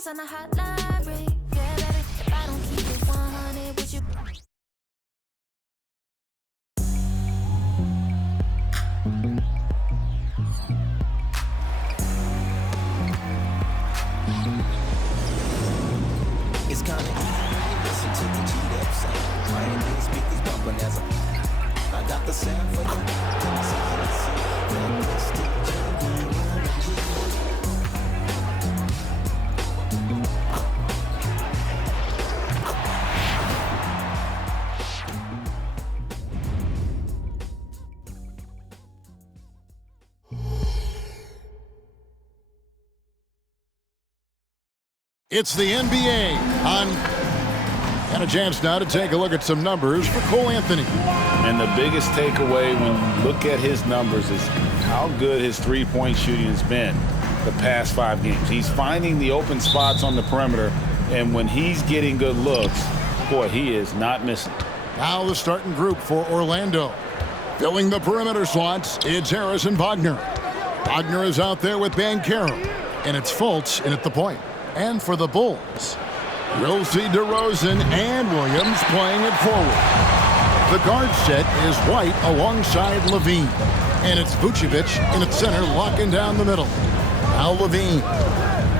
diamonds on the hot library. Yeah, baby, if I don't keep it 100, would you? It's kinda easy, listen to the G-Dep sound. I ain't these speakers bumping as I got the sound for you. It's the NBA and a chance now to take a look at some numbers for Cole Anthony. And the biggest takeaway when you look at his numbers is how good his three-point shooting has been the past 5 games. He's finding the open spots on the perimeter, and when he's getting good looks, boy, he is not missing. Now the starting group for Orlando. Filling the perimeter slots, it's Harris and Wagner. Wagner is out there with Banchero, and it's Fultz in at the point. And for the Bulls, we'll see DeRozan and Williams playing it forward. The guard set is White alongside Levine. And it's Vucevic in its center, locking down the middle. Now Levine,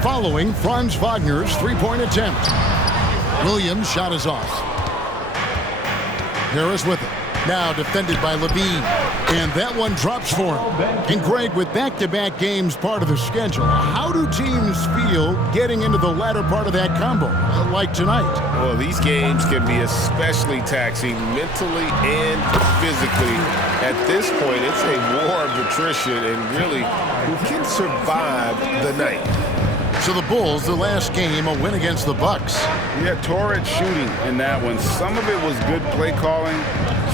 following Franz Wagner's three-point attempt. Williams' shot is off. Harris with it. Now defended by Levine. And that one drops for him. And Greg, with back-to-back games part of the schedule, how do teams feel getting into the latter part of that combo, like tonight? Well, these games can be especially taxing mentally and physically. At this point, it's a war of attrition, and really, who can survive the night? So the Bulls, the last game, a win against the Bucks. Yeah, torrid shooting in that one. Some of it was good play calling.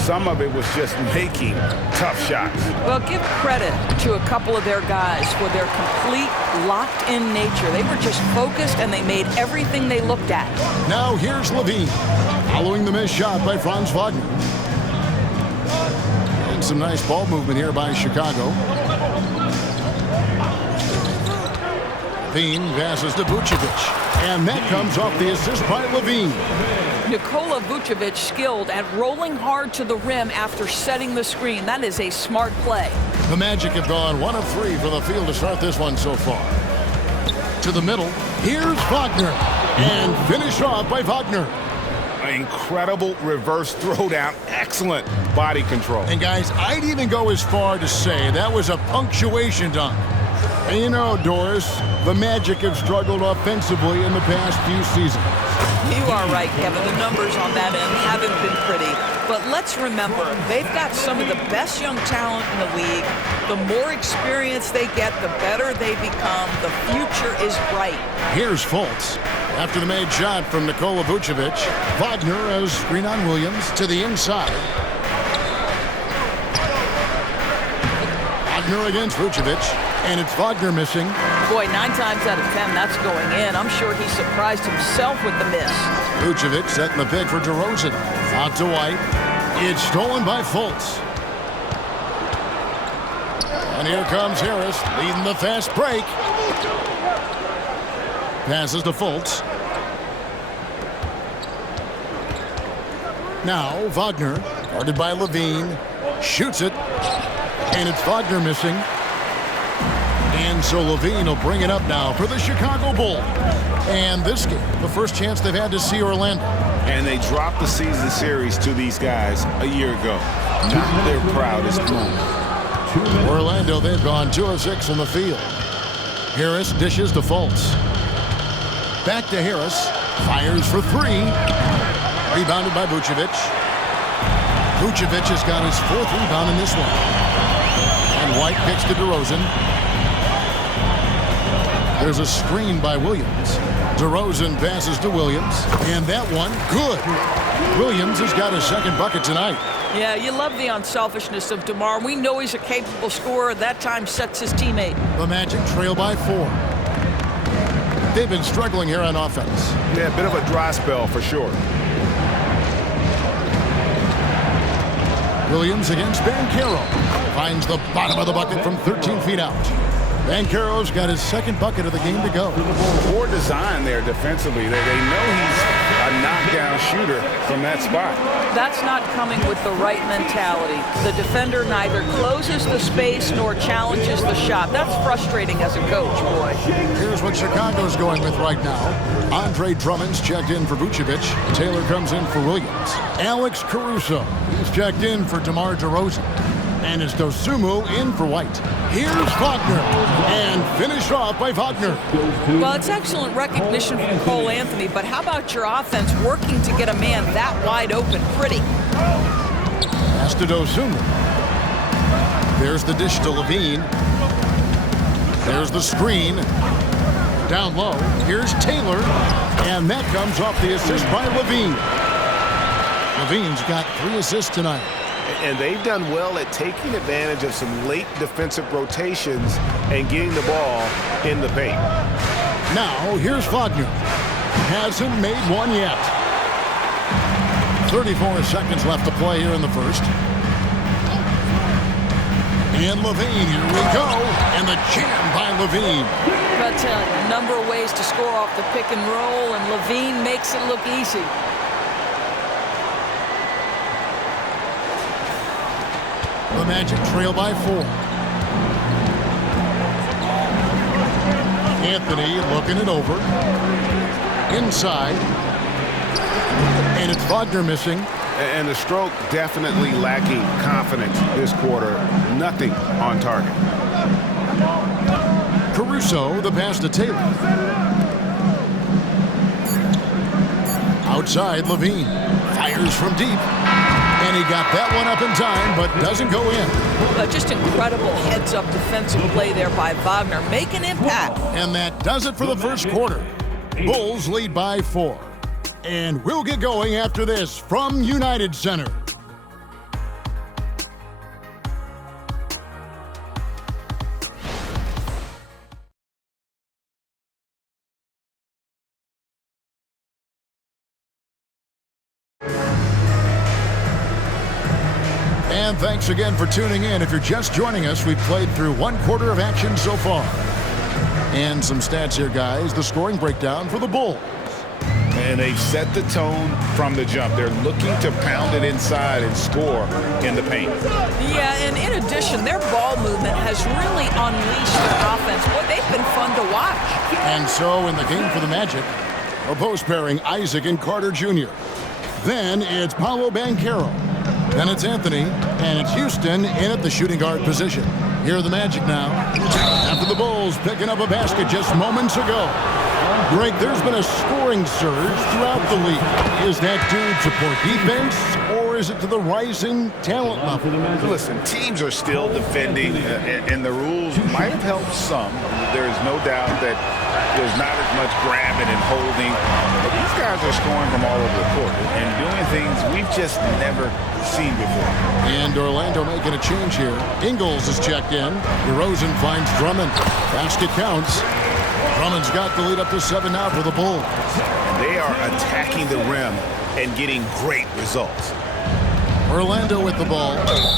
Some of it was just making tough shots. Well, give credit to a couple of their guys for their complete locked-in nature. They were just focused, and they made everything they looked at. Now here's Levine, following the missed shot by Franz Wagner. And some nice ball movement here by Chicago. Levine passes to Vucevic, and that comes off the assist by Levine. Nikola Vucevic skilled at rolling hard to the rim after setting the screen. That is a smart play. The Magic have gone 1 of 3 for the field to start this one so far. To the middle, here's Wagner, and finish off by Wagner. An incredible reverse throwdown, excellent body control. And guys, I'd even go as far to say that was a punctuation dunk. And you know, Doris, the Magic have struggled offensively in the past few seasons. You are right, Kevin. The numbers on that end haven't been pretty. But let's remember, they've got some of the best young talent in the league. The more experience they get, the better they become. The future is bright. Here's Fultz. After the made shot from Nikola Vucevic, Wagner has screen on Williams to the inside. Wagner against Vucevic, and it's Wagner missing. Boy, 9 times out of 10, that's going in. I'm sure he surprised himself with the miss. Vucevic setting the pick for DeRozan. Out to White. It's stolen by Fultz. And here comes Harris, leading the fast break. Passes to Fultz. Now Wagner, guarded by Levine, shoots it. And it's Wagner missing. And so Levine will bring it up now for the Chicago Bulls. And this game, the first chance they've had to see Orlando. And they dropped the season series to these guys a year ago. Not their proudest moment. Orlando, they've gone 2 of 6 from the field. Harris dishes to Fultz. Back to Harris. Fires for 3. Rebounded by Vucevic. Vucevic has got his 4th rebound in this one. And White picks to DeRozan. There's a screen by Williams. DeRozan passes to Williams. And that one, good. Williams has got his 2nd bucket tonight. Yeah, you love the unselfishness of DeMar. We know he's a capable scorer. That time sets his teammate. The Magic trail by 4. They've been struggling here on offense. Yeah, a bit of a dry spell for sure. Williams against Banchero. Finds the bottom of the bucket from 13 feet out. Banchero's got his second bucket of the game to go. Poor design there defensively. They know he's a knockdown shooter from that spot. That's not coming with the right mentality. The defender neither closes the space nor challenges the shot. That's frustrating as a coach, boy. Here's what Chicago's going with right now. Andre Drummond's checked in for Vucevic. Taylor comes in for Williams. Alex Caruso, he's checked in for DeMar DeRozan. And it's Dosunmu in for White. Here's Wagner, and finished off by Wagner. Well, it's excellent recognition from Cole Anthony, but how about your offense working to get a man that wide open? Pretty. Pass to Dosunmu. There's the dish to Levine. There's the screen. Down low, here's Taylor, and that comes off the assist by Levine. Levine's got 3 assists tonight. And they've done well at taking advantage of some late defensive rotations and getting the ball in the paint. Now, here's Wagner. Hasn't made one yet. 34 seconds left to play here in the first. And Levine, here we go. And the jam by Levine. I'll tell you, a number of ways to score off the pick and roll, and Levine makes it look easy. The Magic trail by 4. Anthony looking it over. Inside. And it's Wagner missing. And the stroke definitely lacking confidence this quarter. Nothing on target. Caruso, the pass to Taylor. Outside, Levine. Fires from deep. And he got that one up in time, but doesn't go in. Just incredible heads-up defensive play there by Wagner. Make an impact. And that does it for the first quarter. Bulls lead by 4. And we'll get going after this from United Center. And thanks again for tuning in. If you're just joining us, we've played through 1 quarter of action so far. And some stats here, guys. The scoring breakdown for the Bulls. And they've set the tone from the jump. They're looking to pound it inside and score in the paint. Yeah, and in addition, their ball movement has really unleashed their offense. Boy, they've been fun to watch. And so in the game for the Magic, a post pairing Isaac and Carter Jr. Then it's Paolo Banchero. Then it's Anthony, and it's Houston in at the shooting guard position. Here are the Magic now. After the Bulls picking up a basket just moments ago. Greg, there's been a scoring surge throughout the league. Is that due to poor defense, or is it to the rising talent level? Listen, teams are still defending, and the rules might have helped some. There is no doubt that there's not as much grabbing and holding. But these guys are scoring from all over the court and doing things we've just never seen before. And Orlando making a change here. Ingles is checked in. DeRozan finds Drummond. Basket counts. Drummond's got the lead up to 7 now for the Bulls. They are attacking the rim and getting great results. Orlando with the ball.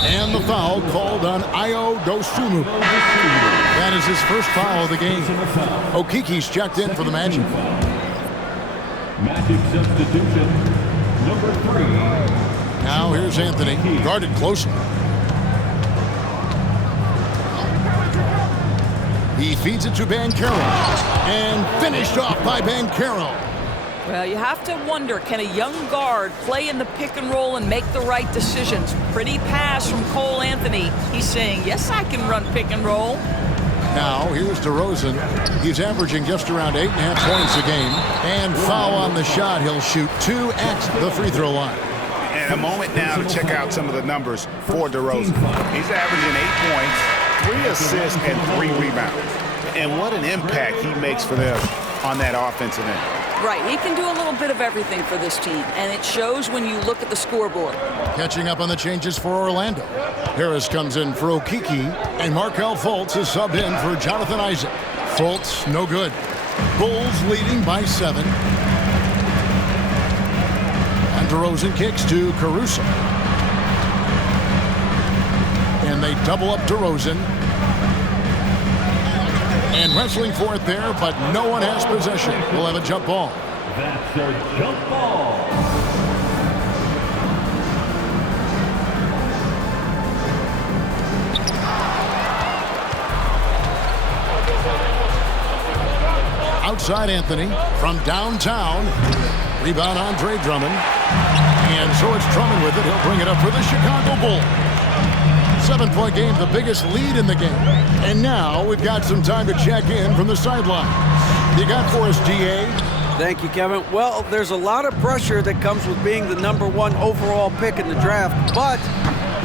And the foul called on Ayo Dosunmu. That is his first foul of the game. Okiki's checked in for the Magic. Magic substitution, number 3. Now here's Anthony, guarded closely. He feeds it to Banchero, and finished off by Banchero. Well, you have to wonder, can a young guard play in the pick and roll and make the right decisions? Pretty pass from Cole Anthony. He's saying, yes, I can run pick and roll. Now, here's DeRozan. He's averaging just around 8.5 points a game. And foul on the shot. He'll shoot 2 at the free throw line. And a moment now to check out some of the numbers for DeRozan. He's averaging 8 points, 3 assists, and 3 rebounds. And what an impact he makes for them on that offensive end. Right, he can do a little bit of everything for this team, and it shows when you look at the scoreboard. Catching up on the changes for Orlando. Harris comes in for Okiki, and Markelle Fultz is subbed in for Jonathan Isaac. Fultz, no good. Bulls leading by 7. And DeRozan kicks to Caruso. And they double up DeRozan. And wrestling for it there, but no one has possession. We'll have a jump ball. That's a jump ball. Outside Anthony from downtown. Rebound Andre Drummond. And so it's Drummond with it. He'll bring it up for the Chicago Bulls. 7-point game, the biggest lead in the game. And now we've got some time to check in from the sidelines. You got for us, DA? Thank you, Kevin. Well, there's a lot of pressure that comes with being the #1 overall pick in the draft, but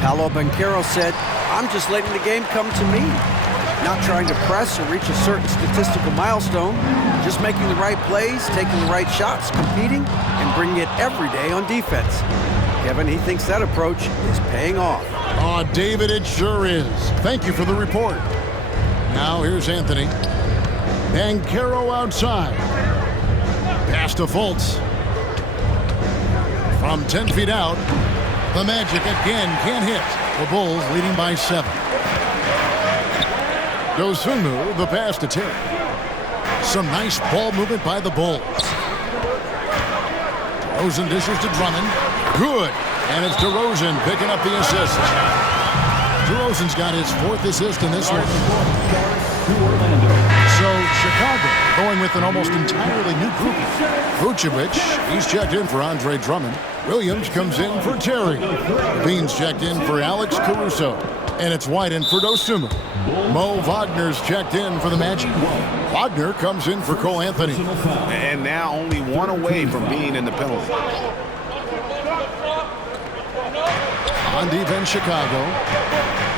Paolo Banchero said, I'm just letting the game come to me. Not trying to press or reach a certain statistical milestone, just making the right plays, taking the right shots, competing, and bringing it every day on defense. Kevin, he thinks that approach is paying off. Oh, David, it sure is. Thank you for the report. Now here's Anthony. Banchero outside. Pass to Fultz. From 10 feet out, the Magic again can't hit. The Bulls leading by 7. Dosunmu, the pass to Terry. Some nice ball movement by the Bulls. DeRozan dishes to Drummond. Good. And it's DeRozan picking up the assist. DeRozan's got his 4th assist in this one. So Chicago going with an almost entirely new group. Vucevic, he's checked in for Andre Drummond. Williams comes in for Terry. Bean's checked in for Alex Caruso. And it's White in for Dosunmu. Mo Wagner's checked in for the Magic. Wagner comes in for Cole Anthony. And now only one away from being in the penalty. On defense, Chicago.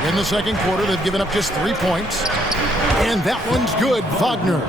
In the second quarter, they've given up just 3 points. And that one's good, Wagner.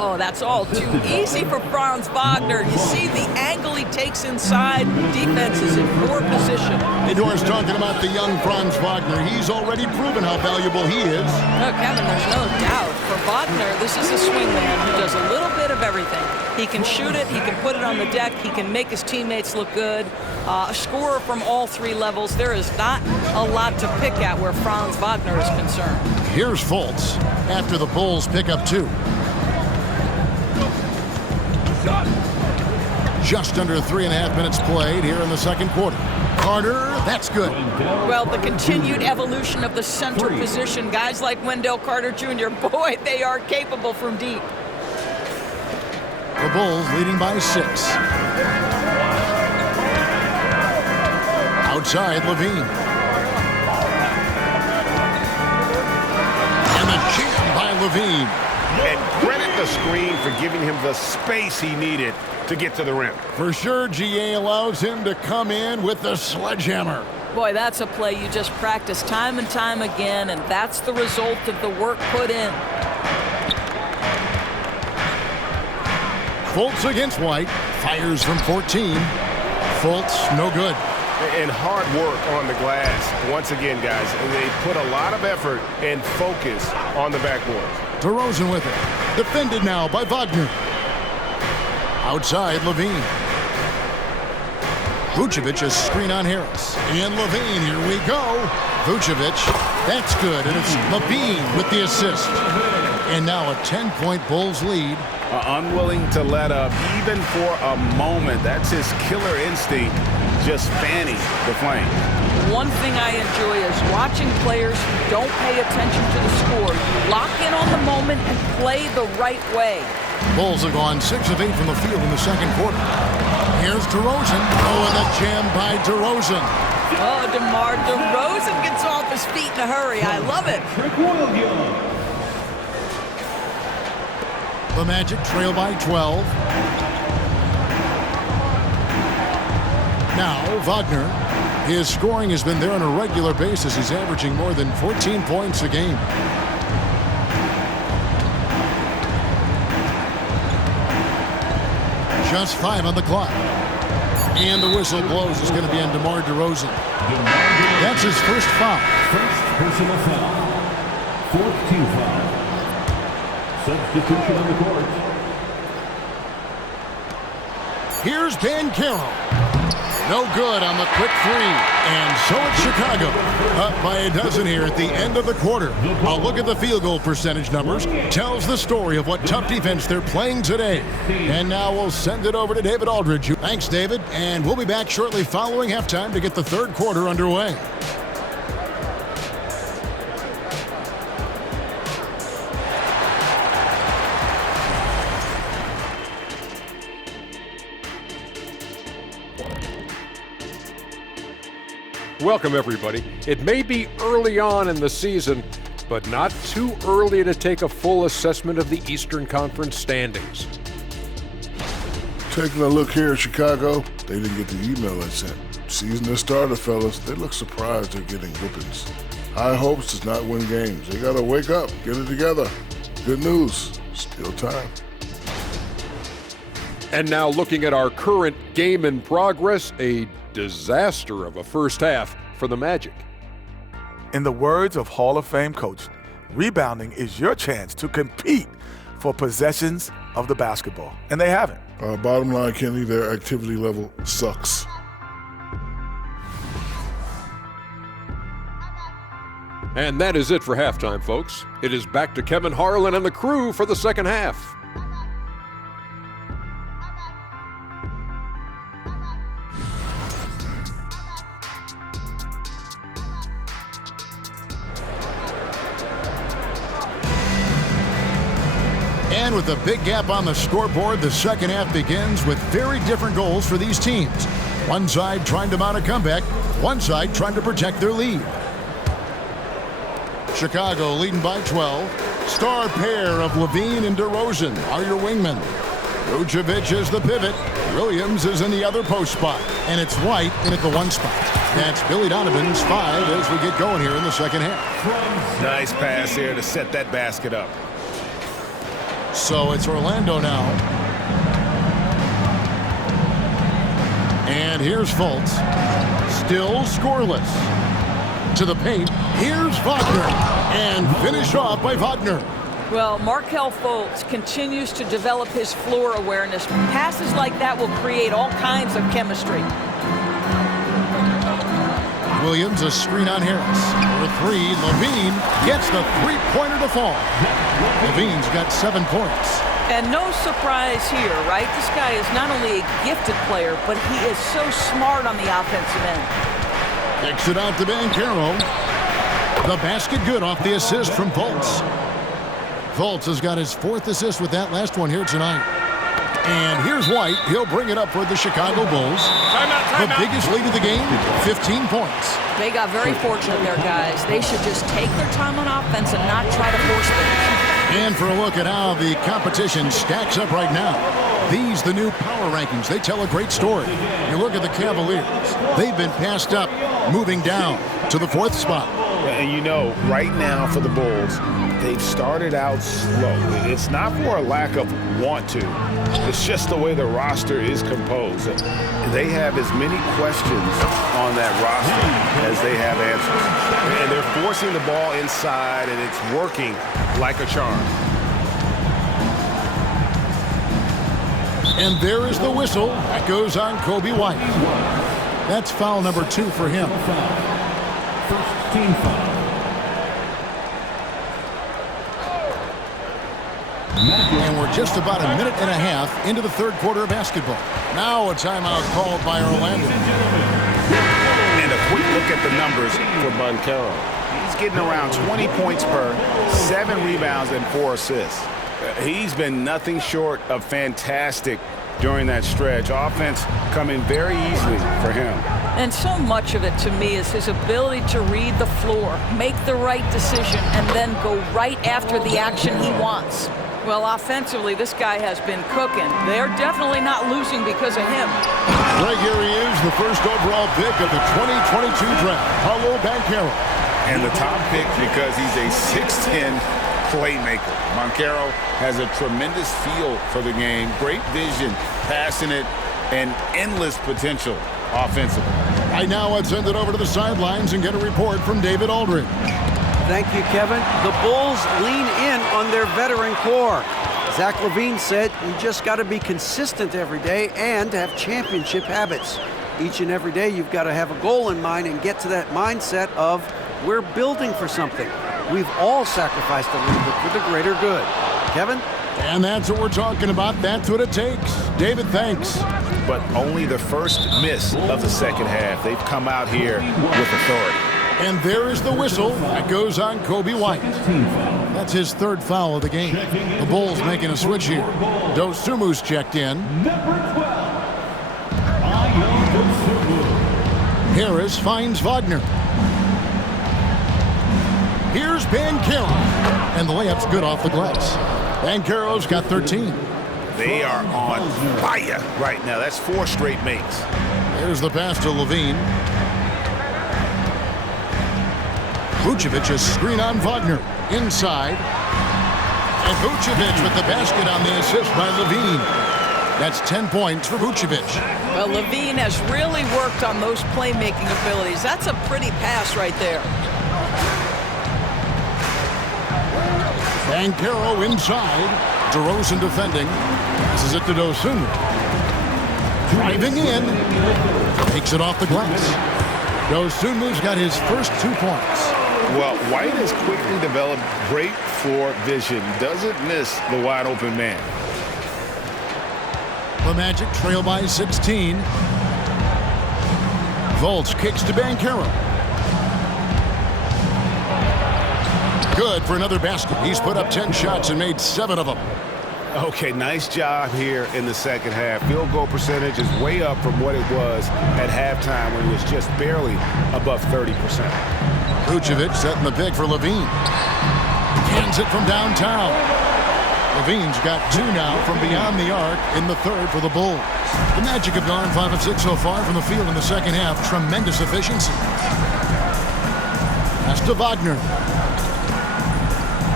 Oh, that's all too easy for Franz Wagner. You see the angle he takes inside. Defense is in poor position. Edor's talking about the young Franz Wagner. He's already proven how valuable he is. No, Kevin, there's no doubt. For Wagner, this is a swingman who does a little bit of everything. He can shoot it, he can put it on the deck, he can make his teammates look good. A scorer from all 3 levels. There is not a lot to pick at where Franz Wagner is concerned. Here's Fultz after the Bulls pick up 2. Just under 3.5 minutes played here in the second quarter. Carter, that's good. Well, the continued evolution of the center position, guys like Wendell Carter Jr., boy, they are capable from deep. The Bulls leading by 6. Outside, Levine. And the jam by Levine. And credit the screen for giving him the space he needed to get to the rim. For sure, GA allows him to come in with the sledgehammer. Boy, that's a play you just practice time and time again, and that's the result of the work put in. Fultz against White. Fires from 14. Fultz, no good. And hard work on the glass. Once again, guys, they put a lot of effort and focus on the backboard. DeRozan with it. Defended now by Wagner. Outside, Levine. Vucevic a screen on Harris. And Levine, here we go. Vucevic, that's good. And it's Levine with the assist. And now a 10-point Bulls lead. Unwilling to let up even for a moment. That's his killer instinct, just fanning the flame. One thing I enjoy is watching players who don't pay attention to the score. You lock in on the moment and play the right way. Bulls have gone 6 of 8 from the field in the second quarter. Here's DeRozan. Oh, and a jam by DeRozan. Oh, DeMar DeRozan gets off his feet in a hurry. I love it. The Magic trail by 12. Now, Wagner. His scoring has been there on a regular basis. He's averaging more than 14 points a game. Just 5 on the clock. And the whistle blows. It's going to be on DeMar DeRozan. That's his first foul. First personal foul. 4th team foul. Substitution on the court. Here's Banchero. No good on the quick three. And so it's Chicago. Up by a dozen here at the end of the quarter. A look at the field goal percentage numbers tells the story of what tough defense they're playing today. And now we'll send it over to David Aldridge. Thanks, David. And we'll be back shortly following halftime to get the third quarter underway. Welcome, everybody. It may be early on in the season, but not too early to take a full assessment of the Eastern Conference standings. Taking a look here at Chicago, they didn't get the email I sent. Season has started, fellas. They look surprised they're getting whoopings. High hopes does not win games. They gotta wake up, get it together. Good news, still time. And now looking at our current game in progress, a disaster of a first half for the Magic. In the words of Hall of Fame coach, rebounding is your chance to compete for possessions of the basketball. And they haven't. Bottom line, Kenny, their activity level sucks. And that is it for halftime, folks. It is back to Kevin Harlan and the crew for the second half. And with a big gap on the scoreboard, the second half begins with very different goals for these teams. One side trying to mount a comeback, one side trying to protect their lead. Chicago leading by 12. Star pair of Levine and DeRozan are your wingmen. Vucevic is the pivot. Williams is in the other post spot. And it's White in at the one spot. That's Billy Donovan's 5 as we get going here in the second half. Nice pass here to set that basket up. So it's Orlando now. And here's Fultz. Still scoreless. To the paint. Here's Wagner. And finished off by Wagner. Well, Markelle Fultz continues to develop his floor awareness. Passes like that will create all kinds of chemistry. Williams, a screen on Harris. For 3, Levine gets the three-pointer to fall. Levine's got 7 points. And no surprise here, right? This guy is not only a gifted player, but he is so smart on the offensive end. Kicks it out to Banchero. The basket good off the assist from Fultz. Fultz has got his 4th assist with that last one here tonight. And here's White. He'll bring it up for the Chicago Bulls. The biggest lead of the game, 15 points. They got very fortunate there, guys. They should just take their time on offense and not try to force things. And for a look at how the competition stacks up right now. These, the new power rankings, they tell a great story. You look at the Cavaliers. They've been passed up, moving down to the 4th spot. And you know, right now for the Bulls, they've started out slow. It's not for a lack of want to. It's just the way the roster is composed. They have as many questions on that roster as they have answers. And they're forcing the ball inside, and it's working like a charm. And there is the whistle. That goes on Kobe White. That's foul number 2 for him. First team foul. And we're just about a minute and a half into the third quarter of basketball. Now a timeout called by Orlando. And a quick look at the numbers for Banchero. He's getting around 20 points per, 7 rebounds, and 4 assists. He's been nothing short of fantastic during that stretch. Offense coming very easily for him. And so much of it, to me, is his ability to read the floor, make the right decision, and then go right after the action he wants. Well, offensively, this guy has been cooking. They're definitely not losing because of him. Right here he is, the first overall pick of the 2022 draft, Paolo Banchero. And the top pick because he's a 6'10" playmaker. Banchero has a tremendous feel for the game, great vision, passionate, and endless potential offensively. Right now, let's send it over to the sidelines and get a report from David Aldridge. Thank you, Kevin. The Bulls lean in on their veteran core. Zach LaVine said, you just got to be consistent every day and have championship habits. Each and every day, you've got to have a goal in mind and get to that mindset of we're building for something. We've all sacrificed a little bit for the greater good. Kevin? And that's what we're talking about. That's what it takes. David, thanks. But only the first miss of the second half. They've come out here with authority. And there is the whistle that goes on Kobe White. That's his third foul of the game. The Bulls making a switch here. Dosumu's checked in. Harris finds Wagner. Here's Banchero. And the layup's good off the glass. Banchero's got 13. They are on fire right now. That's 4 straight makes. There's the pass to Levine. Vucevic a screen on Wagner. Inside. And Vucevic with the basket on the assist by Levine. That's 10 points for Vucevic. Well, Levine has really worked on those playmaking abilities. That's a pretty pass right there. Banchero inside. DeRozan defending. This is it to Dosunmu. Driving in. Takes it off the glass. Dosumu's got his first 2 points. Well, White has quickly developed great floor vision. Doesn't miss the wide open man. The Magic trail by 16. Volts kicks to Banchero. Good for another basket. He's put up 10 shots and made 7 of them. Okay, nice job here in the second half. Field goal percentage is way up from what it was at halftime when he was just barely above 30%. Vucevic setting the pick for Levine. Hands it from downtown. Levine's got 2 now from beyond the arc in the third for the Bulls. The Magic have gone 5 of 6 so far from the field in the second half. Tremendous efficiency. Pass to Wagner.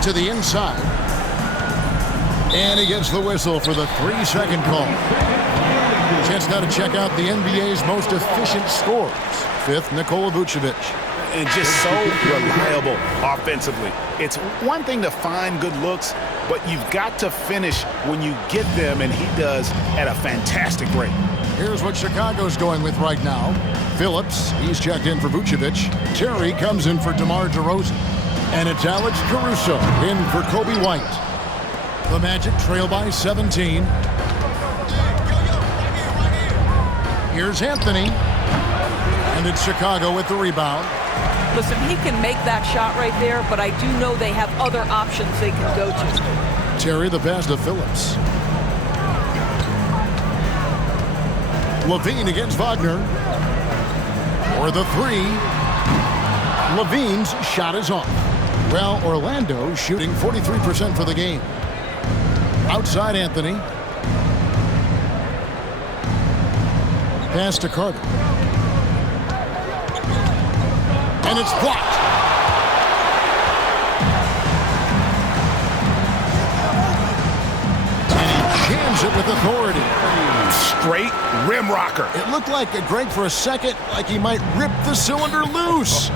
To the inside. And he gets the whistle for the 3-second call. Chance now to check out the NBA's most efficient scorers. 5th, Nikola Vucevic. And just so reliable offensively. It's one thing to find good looks, but you've got to finish when you get them, and he does at a fantastic rate. Here's what Chicago's going with right now. Phillips, he's checked in for Vucevic. Terry comes in for DeMar DeRozan. And it's Alex Caruso in for Kobe White. The Magic trail by 17. Here's Anthony. And it's Chicago with the rebound. Listen, he can make that shot right there, but I do know they have other options they can go to. Terry the pass to Phillips. Levine against Wagner. For the 3. Levine's shot is off. Well, Orlando shooting 43% for the game. Outside Anthony. Pass to Carter. And it's blocked. And he jams it with authority. Straight rim rocker. It looked like Greg for a second, like he might rip the cylinder loose.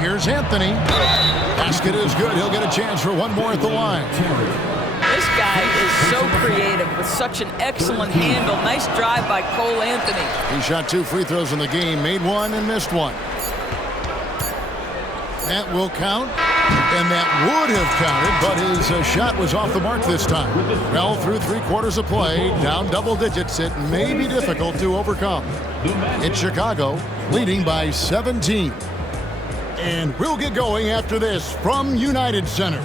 Here's Anthony. Basket is good. He'll get a chance for one more at the line. This guy is so creative with such an excellent handle. Nice drive by Cole Anthony. He shot 2 free throws in the game, made 1 and missed 1. That will count, and that would have counted, but his shot was off the mark this time. Well, through 3 quarters of play, down double digits, it may be difficult to overcome. It's Chicago, leading by 17. And we'll get going after this from United Center.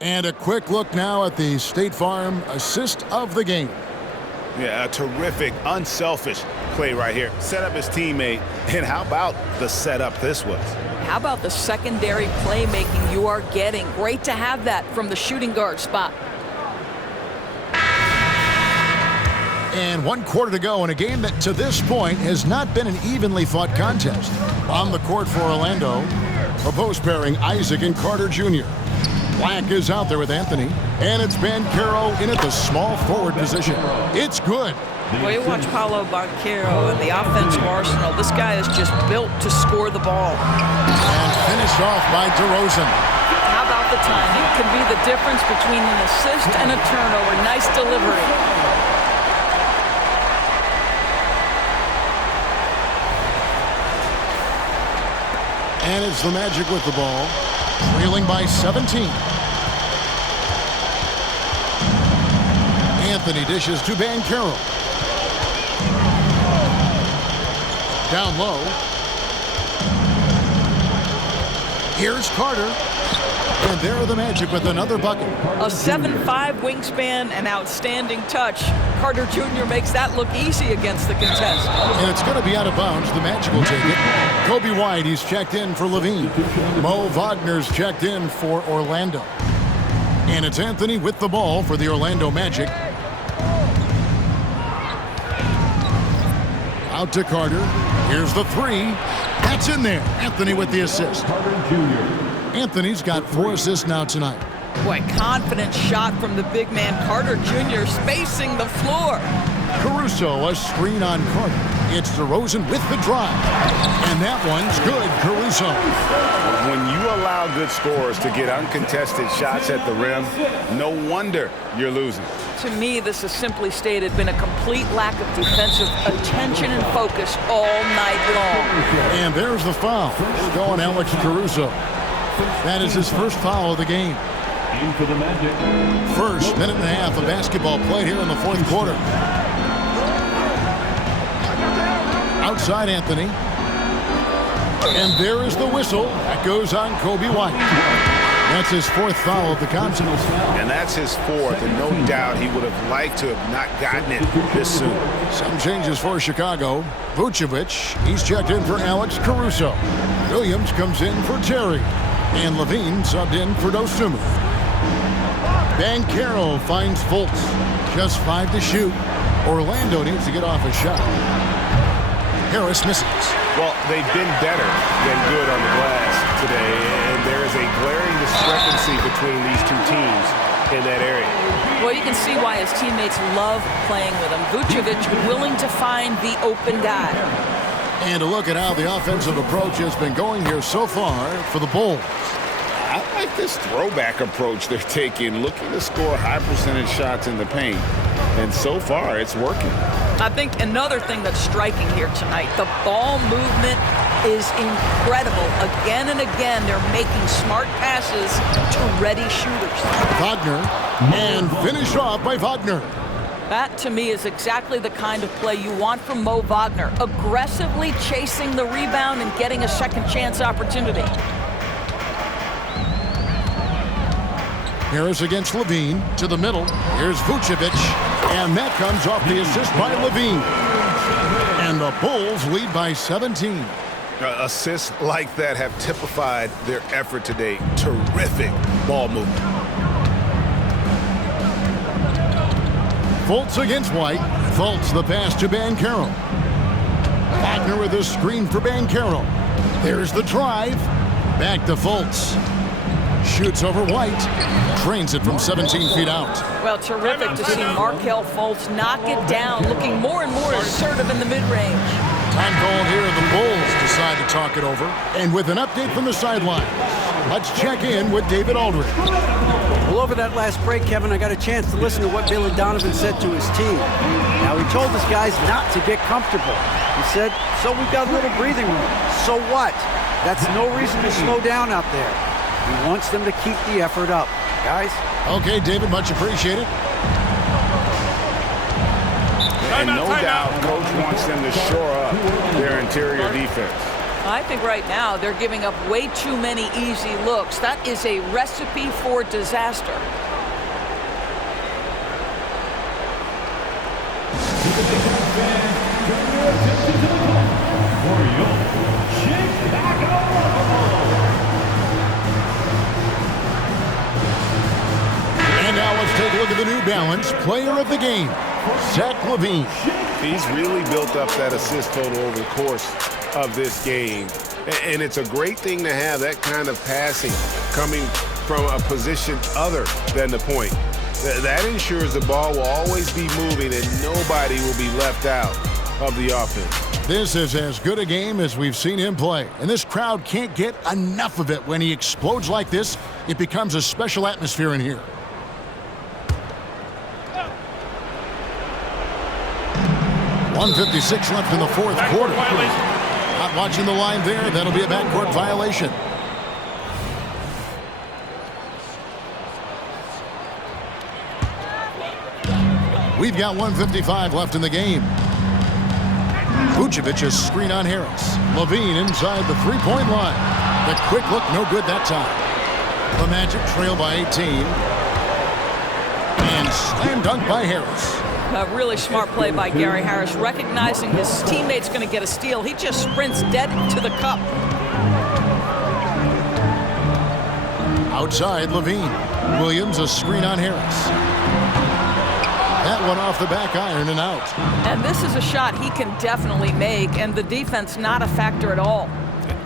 And a quick look now at the State Farm assist of the game. Yeah, a terrific, unselfish play right here. Set up his teammate, and how about the setup this was? How about the secondary playmaking you are getting? Great to have that from the shooting guard spot. And 1 quarter to go in a game that to this point has not been an evenly fought contest. On the court for Orlando, a post pairing Isaac and Carter Jr. Black is out there with Anthony, and it's Banchero in at the small forward position. It's good. Well, you watch Paolo Banchero and the offensive arsenal. This guy is just built to score the ball. And finished off by DeRozan. How about the timing? Could be the difference between an assist and a turnover. Nice delivery. And it's the Magic with the ball, trailing by 17. Anthony dishes to Banchero. Down low. Here's Carter. And there are the Magic with another bucket. A 7'5" wingspan and outstanding touch. Carter Jr. makes that look easy against the contest. And it's going to be out of bounds. The Magic will take it. Kobe White, he's checked in for Levine. Mo Wagner's checked in for Orlando. And it's Anthony with the ball for the Orlando Magic. Out to Carter. Here's the three. That's in there. Anthony with the assist. Anthony's got 4 assists now tonight. Boy, confident shot from the big man. Carter Jr. spacing the floor. Caruso, a screen on Carter. It's DeRozan with the drive. And that one's good, Caruso. When you allow good scorers to get uncontested shots at the rim, no wonder you're losing. To me, this has simply stated been a complete lack of defensive attention and focus all night long. And there's the foul. Going Alex Caruso. That is his first foul of the game. First minute and a half of basketball played here in the fourth quarter. Outside Anthony. And there is the whistle. That goes on Kobe White. That's his 4th foul of the contest. And that's his 4th, and no doubt he would have liked to have not gotten it this soon. Some changes for Chicago. Vucevic, he's checked in for Alex Caruso. Williams comes in for Terry. And Levine subbed in for Dosunmu. Banchero finds Fultz. Just 5 to shoot. Orlando needs to get off a shot. Harris misses. Well, they've been better than good on the glass today, and there is a glaring discrepancy between these two teams in that area. Well, you can see why his teammates love playing with him. Vucevic willing to find the open guy. And a look at how the offensive approach has been going here so far for the Bulls. I like this throwback approach they're taking, looking to score high percentage shots in the paint. And so far, it's working. I think another thing that's striking here tonight, the ball movement is incredible. Again and again, they're making smart passes to ready shooters. Wagner, and finished off by Wagner. That, to me, is exactly the kind of play you want from Mo Wagner. Aggressively chasing the rebound and getting a second chance opportunity. Harris against Levine to the middle. Here's Vucevic, and that comes off the assist by Levine. And the Bulls lead by 17. Assists like that have typified their effort today. Terrific ball movement. Fultz against White. Fultz the pass to Banchero. Wagner with a screen for Banchero. There's the drive. Back to Fultz. Shoots over White. Trains it from 17 feet out. Well, terrific to see Markelle Fultz knock it down, looking more and more assertive in the mid-range. Time called here. The Bulls decide to talk it over. And with an update from the sidelines, let's check in with David Aldridge. Well, over that last break, Kevin, I got a chance to listen to what Billy Donovan said to his team. Now, he told his guys not to get comfortable. He said, so we've got a little breathing room. So what? That's no reason to slow down out there. He wants them to keep the effort up. Guys? Okay, David, much appreciated. And no doubt, Coach wants them to shore up their interior defense. I think right now they're giving up way too many easy looks. That is a recipe for disaster. And now let's take a look at the New Balance Player of the Game. Zach LaVine. He's really built up that assist total over the course of this game. And it's a great thing to have that kind of passing coming from a position other than the point. That ensures the ball will always be moving and nobody will be left out of the offense. This is as good a game as we've seen him play, and this crowd can't get enough of it. When he explodes like this, it becomes a special atmosphere in here. .156 left in the fourth quarter. Not watching the line there. That'll be a backcourt violation. We've got 1:55 left in the game. Vucevic a screen on Harris. LaVine inside the three-point line. The quick look, no good that time. The Magic trail by 18. And slam dunk by Harris. A really smart play by Gary Harris, recognizing his teammate's going to get a steal. He just sprints dead to the cup. Outside, LaVine. Williams a screen on Harris. That one off the back iron and out. And this is a shot he can definitely make, and the defense not a factor at all.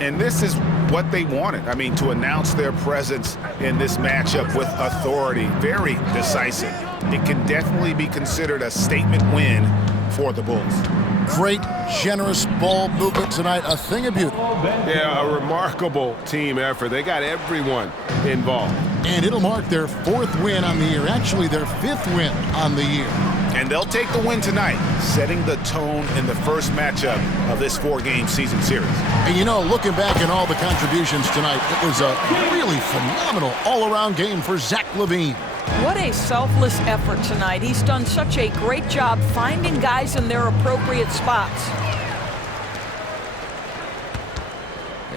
And this is what they wanted. I mean, to announce their presence in this matchup with authority. Very decisive. It can definitely be considered a statement win for the Bulls. Great, generous ball movement tonight. A thing of beauty. Yeah, a remarkable team effort. They got everyone involved. And it'll mark their fourth win on the year. Actually, their fifth win on the year. And they'll take the win tonight, setting the tone in the first matchup of this four-game season series. And you know, looking back at all the contributions tonight, it was a really phenomenal all-around game for Zach LaVine. What a selfless effort tonight. He's done such a great job finding guys in their appropriate spots.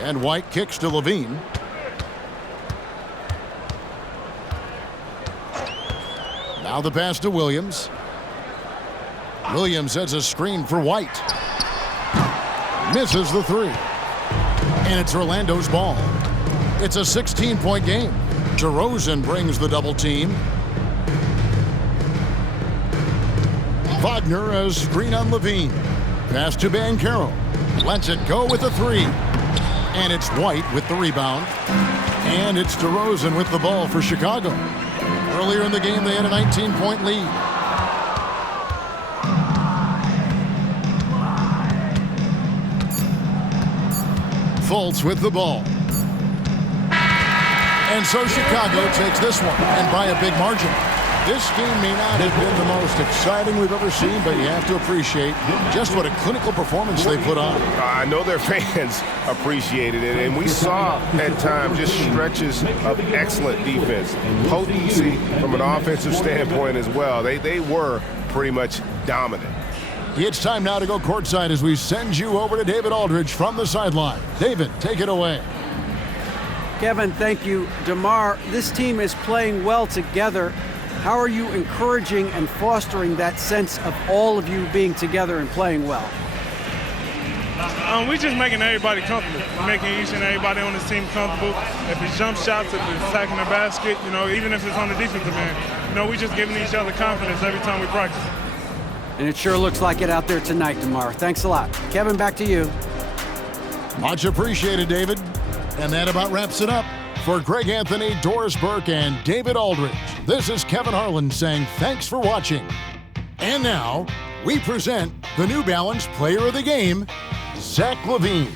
And White kicks to LaVine. Now the pass to Williams. Williams sets a screen for White. Misses the three. And it's Orlando's ball. It's a 16-point game. DeRozan brings the double team. Wagner a screen on LaVine. Pass to Banchero. Lets it go with a three. And it's White with the rebound. And it's DeRozan with the ball for Chicago. Earlier in the game, they had a 19-point lead. Fultz with the ball. And so Chicago takes this one, and by a big margin. This game may not have been the most exciting we've ever seen, but you have to appreciate just what a clinical performance they put on. I know their fans appreciated it, and we saw at times just stretches of excellent defense. Potency from an offensive standpoint as well. They were pretty much dominant. It's time now to go courtside as we send you over to David Aldridge from the sideline. David, take it away. Kevin, thank you. DeMar, this team is playing well together. How are you encouraging and fostering that sense of all of you being together and playing well? We're just making everybody comfortable. We're making each and everybody on this team comfortable. If it's jump shots, if it's attacking the basket, even if it's on the defensive end, we're just giving each other confidence every time we practice. And it sure looks like it out there tonight, DeMar. Thanks a lot. Kevin, back to you. Much appreciated, David. And that about wraps it up. For Greg Anthony, Doris Burke, and David Aldridge, this is Kevin Harlan saying thanks for watching. And now, we present the New Balance Player of the Game, Zach LaVine.